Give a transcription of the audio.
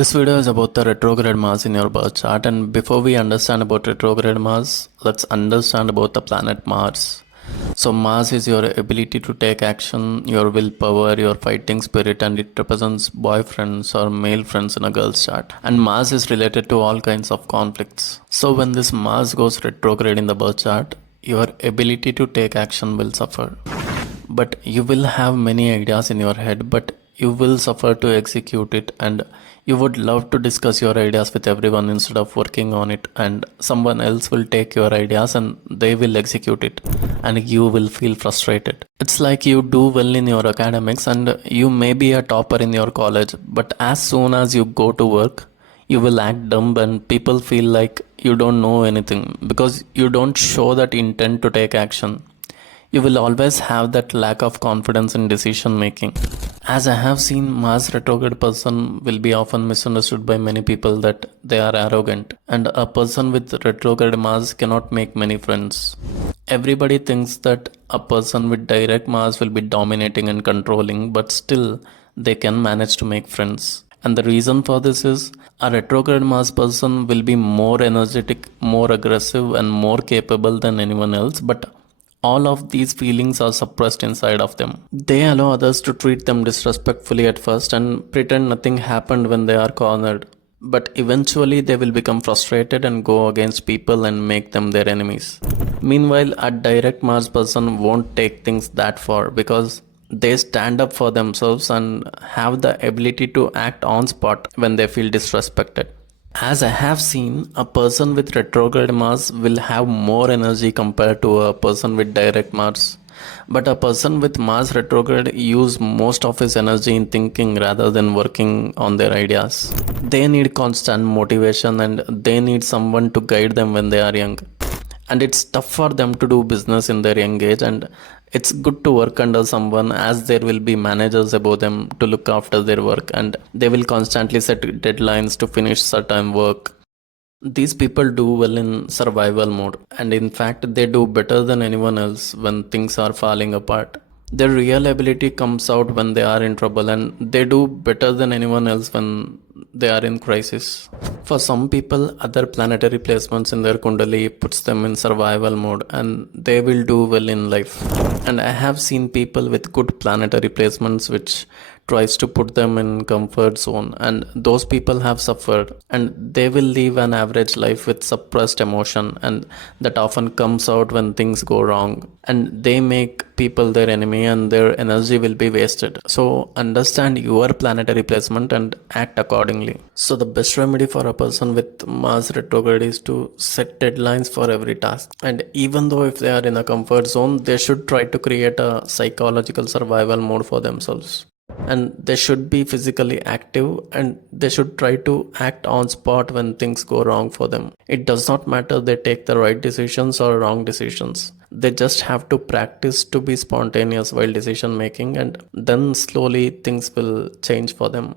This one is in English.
This video is about the retrograde Mars in your birth chart, and before we understand about retrograde Mars, let's understand about the planet Mars. So Mars is your ability to take action, your willpower, your fighting spirit, and it represents boyfriends or male friends in a girl's chart. And Mars is related to all kinds of conflicts. So when this Mars goes retrograde in the birth chart, your ability to take action will suffer. But you will have many ideas in your head, but you will suffer to execute it, and you would love to discuss your ideas with everyone instead of working on it, and someone else will take your ideas and they will execute it, and you will feel frustrated. It's like you do well in your academics and you may be a topper in your college, but as soon as you go to work, you will act dumb and people feel like you don't know anything because you don't show that intent to take action. You will always have that lack of confidence in decision making. As I have seen, Mars retrograde person will be often misunderstood by many people that they are arrogant, and a person with retrograde Mars cannot make many friends. Everybody thinks that a person with direct Mars will be dominating and controlling, but still they can manage to make friends. And the reason for this is a retrograde Mars person will be more energetic, more aggressive, and more capable than anyone else, but all of these feelings are suppressed inside of them. They allow others to treat them disrespectfully at first and pretend nothing happened when they are cornered. But eventually they will become frustrated and go against people and make them their enemies. Meanwhile, a direct Mars person won't take things that far because they stand up for themselves and have the ability to act on spot when they feel disrespected. As I have seen, a person with retrograde Mars will have more energy compared to a person with direct Mars. But a person with Mars retrograde use most of his energy in thinking rather than working on their ideas. They need constant motivation and they need someone to guide them when they are young. And it's tough for them to do business in their young age, and it's good to work under someone as there will be managers above them to look after their work, and they will constantly set deadlines to finish certain work. These people do well in survival mode, and in fact they do better than anyone else when things are falling apart. Their real ability comes out when they are in trouble, and they do better than anyone else when they are in crisis. For some people, other planetary placements in their kundali puts them in survival mode and they will do well in life. And I have seen people with good planetary placements which tries to put them in comfort zone, and those people have suffered and they will live an average life with suppressed emotion, and that often comes out when things go wrong, and they make people their enemy and their energy will be wasted. So understand your planetary placement and act accordingly. So the best remedy for a person with Mars retrograde is to set deadlines for every task, and even though if they are in a comfort zone, they should try to create a psychological survival mode for themselves, and they should be physically active and they should try to act on spot when things go wrong for them. It does not matter they take the right decisions or wrong decisions. They just have to practice to be spontaneous while decision making, and then slowly things will change for them.